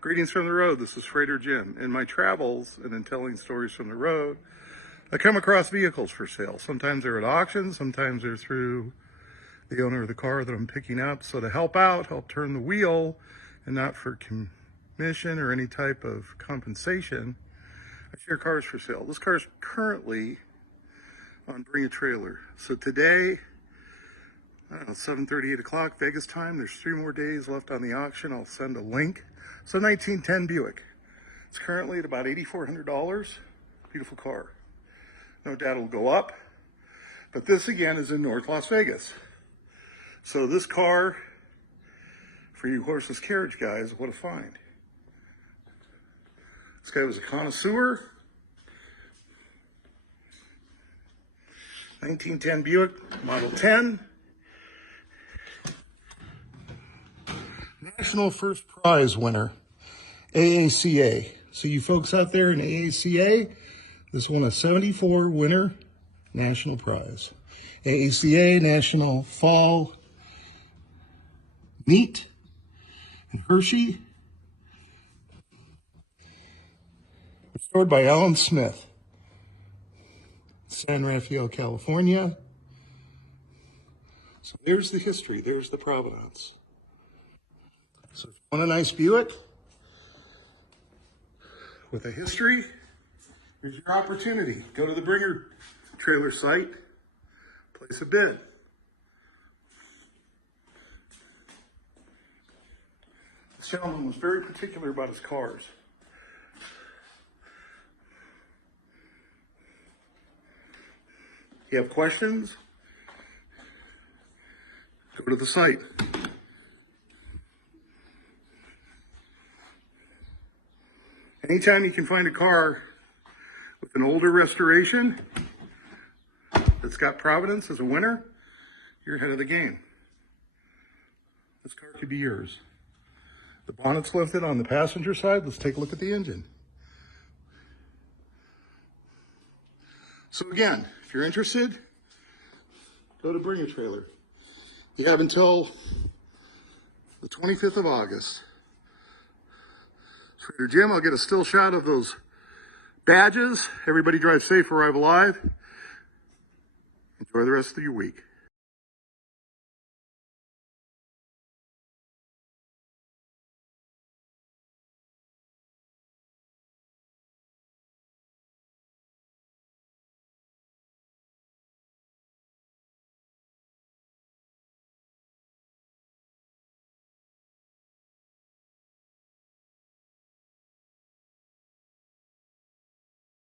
Greetings from the road. This is Freighter Jim. In my travels and in telling stories from the road, I come across vehicles for sale. Sometimes they're at auction, sometimes they're through the owner of the car that I'm picking up. So to help out, help turn the wheel, and not for commission or any type of compensation, I share cars for sale. This car is currently on Bring a Trailer. So today, I don't know, 7:30, 8 o'clock Vegas time. There's 3 more days left on the auction. I'll send a link. It's a 1910 Buick. It's currently at about $8,400. Beautiful car. No doubt it'll go up. But this again is in North Las Vegas. So this car, for you horseless carriage guys, what a find. This guy was a connoisseur. 1910 Buick Model 10. National First Prize winner, AACA. So you folks out there in AACA, this won a 74 winner national prize. AACA National Fall Meet in Hershey. Restored by Alan Smith. San Rafael, California. So there's the history, there's the provenance. So if you want a nice Buick with a history, here's your opportunity. Go to the Bringer Trailer site, place a bid. This gentleman was very particular about his cars. If you have questions, go to the site. Anytime you can find a car with an older restoration that's got provenance as a winner, you're ahead of the game. This car could be yours. The bonnet's lifted on the passenger side. Let's take a look at the engine. So again, if you're interested, go to Bring a Trailer. You have until the 25th of August. Freighter Jim, I'll get a still shot of those badges. Everybody drive safe, arrive alive. Enjoy the rest of your week.